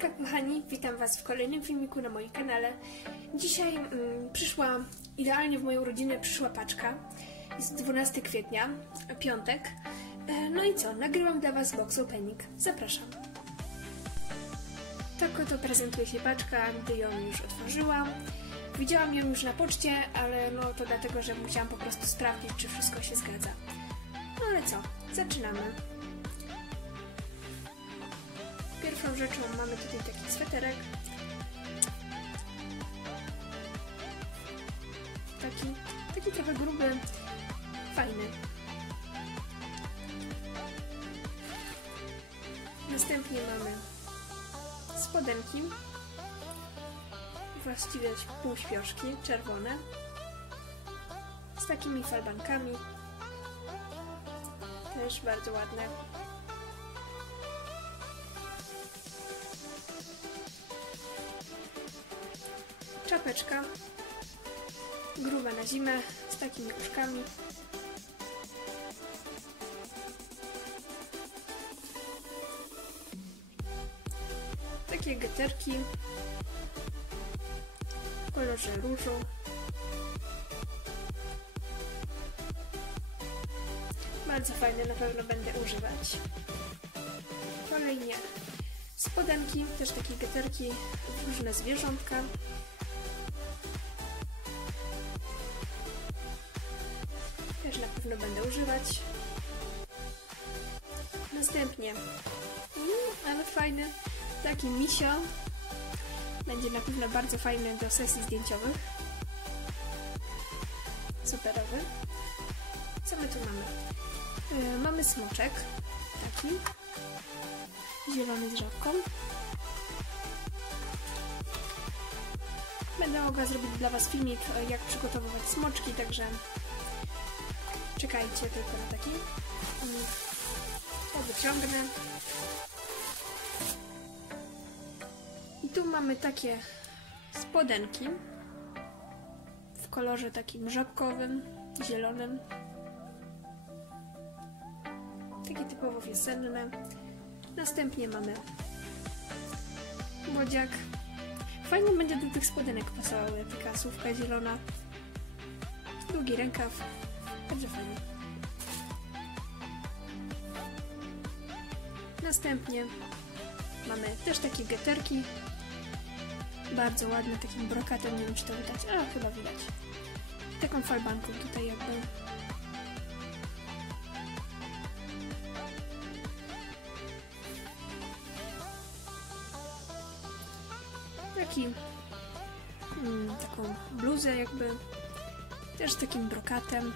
Hejka kochani, witam Was w kolejnym filmiku na moim kanale. Dzisiaj mm, przyszła, idealnie w moją rodzinę przyszła paczka. Jest 12 kwietnia, piątek. E, no i co, nagrywam dla Was box opening. Zapraszam. Tak oto prezentuje się paczka, gdy ją już otworzyłam. Widziałam ją już na poczcie, ale no to dlatego, że musiałam po prostu sprawdzić, czy wszystko się zgadza. No ale co, zaczynamy. Pierwszą rzeczą mamy tutaj taki sweterek. Taki, taki trochę gruby, fajny. Następnie mamy spodenki, właściwie półśpioszki, czerwone, z takimi falbankami, też bardzo ładne. Czapeczka, gruba na zimę, z takimi uszkami. Takie geterki w kolorze różu. Bardzo fajne, na pewno będę używać. Kolejnie spodenki, też takie geterki, różne zwierzątka. Też na pewno będę używać. Następnie, mm, ale fajny, taki misio. Będzie na pewno bardzo fajny do sesji zdjęciowych. Superowy. Co my tu mamy? Yy, mamy smoczek, taki, zielony z żabką. Będę mogła zrobić dla Was filmik, jak przygotowywać smoczki, także Czekajcie tylko na taki. To wyciągnę. I tu mamy takie spodenki w kolorze takim żabkowym, zielonym. Takie typowo wiosenne. Następnie mamy bodziak. Fajnie będzie do tych spodenek pasowały taka słówka zielona. Długi rękaw. Bardzo fajnie. Następnie mamy też takie geterki. Bardzo ładne, takim brokatem, nie wiem czy to widać, ale chyba widać. Taką falbanką tutaj jakby. Taki, hmm, taką bluzę jakby, też z takim brokatem.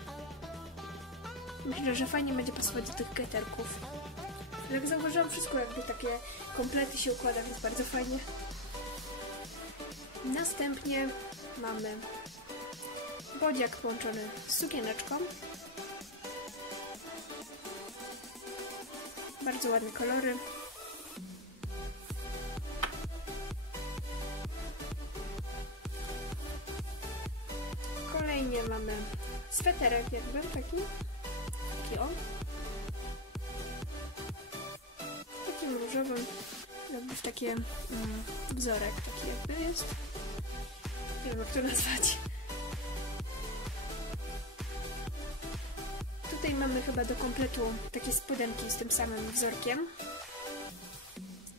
Myślę, że fajnie będzie pasować do tych geterków. Jak zauważyłam, wszystko jakby takie komplety się układa, więc bardzo fajnie. Następnie mamy bodziak połączony z sukieneczką. Bardzo ładne kolory. Sweterek jakby taki taki on. Takim różowym, jakby w takie mm, wzorek taki jakby jest. Nie wiem jak to nazwać. Tutaj mamy chyba do kompletu takie spodenki z tym samym wzorkiem.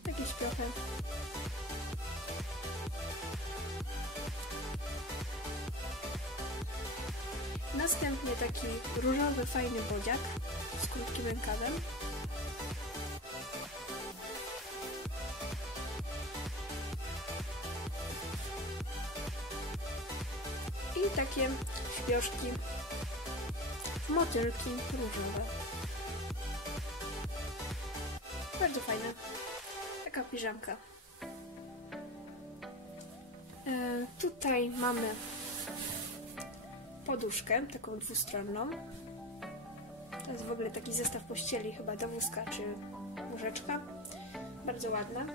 Takie śpiochy. Następnie taki różowy, fajny bodziak z krótkim rękawem. I takie śpioszki, motylki różowe. Bardzo fajne. Taka piżamka. E, tutaj mamy poduszkę, taką dwustronną. To jest w ogóle taki zestaw pościeli chyba do wózka czy łóżeczka. Bardzo ładna.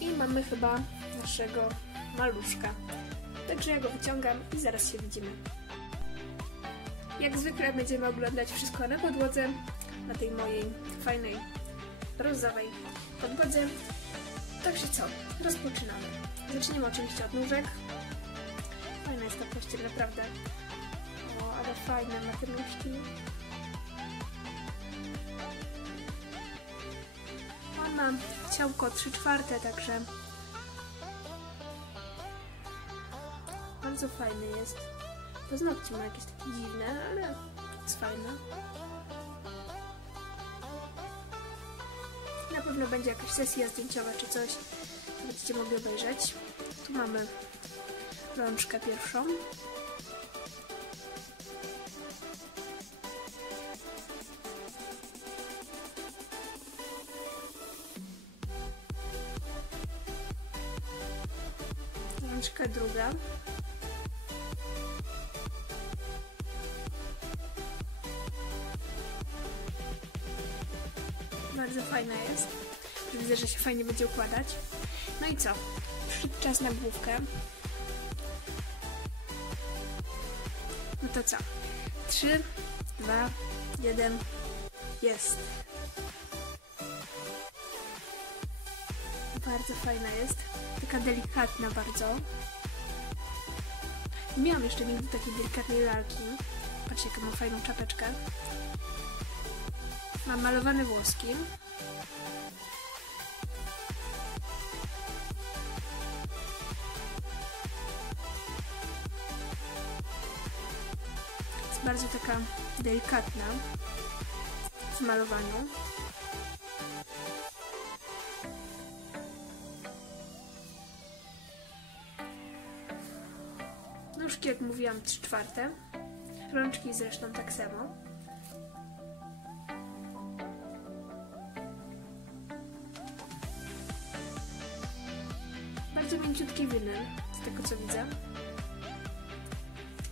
I mamy chyba naszego maluszka. Także ja go wyciągam i zaraz się widzimy. Jak zwykle będziemy oglądać wszystko na podłodze, na tej mojej fajnej, brązowej podwodze. Także co, rozpoczynamy. Zaczniemy oczywiście od nóżek. Fajna jest ta pościel, naprawdę. O, ale fajne ma te nóżki. On ma ciałko 3 czwarte, także bardzo fajny jest. Paznokcie ma jakieś takie dziwne, ale jest fajne. Na pewno będzie jakaś sesja zdjęciowa czy coś. Będziecie mogli obejrzeć. Tu mamy rączkę pierwszą. Rączka druga. Bardzo fajna jest. Widzę, że się fajnie będzie układać. No i co? Przyszedł czas na główkę. No to co? 3, 2, 1, jest. Bardzo fajna jest. Taka delikatna bardzo. Nie miałam jeszcze nigdy takiej delikatnej lalki. Patrzcie, jaką fajną czapeczkę. Mam malowane włoski. Bardzo taka delikatna w malowaniu. Nóżki, jak mówiłam, 3 czwarte. Rączki zresztą tak samo. Bardzo mięciutki winyl, z tego co widzę.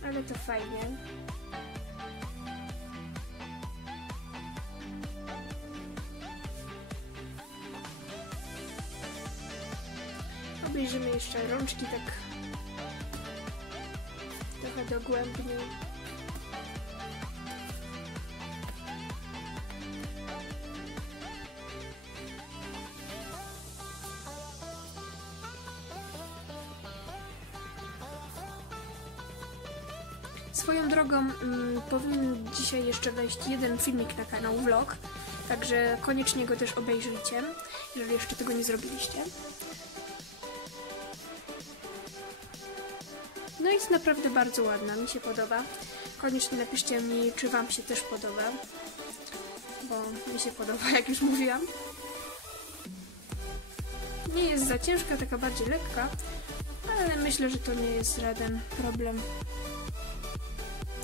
Ale to fajnie. Obejrzymy jeszcze rączki tak trochę dogłębniej. Swoją drogą mm, powinien dzisiaj jeszcze wejść jeden filmik na kanał vlog, także koniecznie go też obejrzyjcie, jeżeli jeszcze tego nie zrobiliście. No jest naprawdę bardzo ładna, mi się podoba. Koniecznie napiszcie mi, czy Wam się też podoba, bo mi się podoba, jak już mówiłam. Nie jest za ciężka, taka bardziej lekka, ale myślę, że to nie jest żaden problem.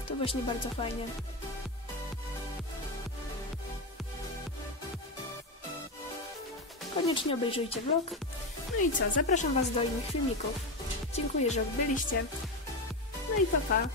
To właśnie bardzo fajnie. Koniecznie obejrzyjcie vlog. No i co, zapraszam Was do innych filmików. Dziękuję, że byliście. No i pa pa.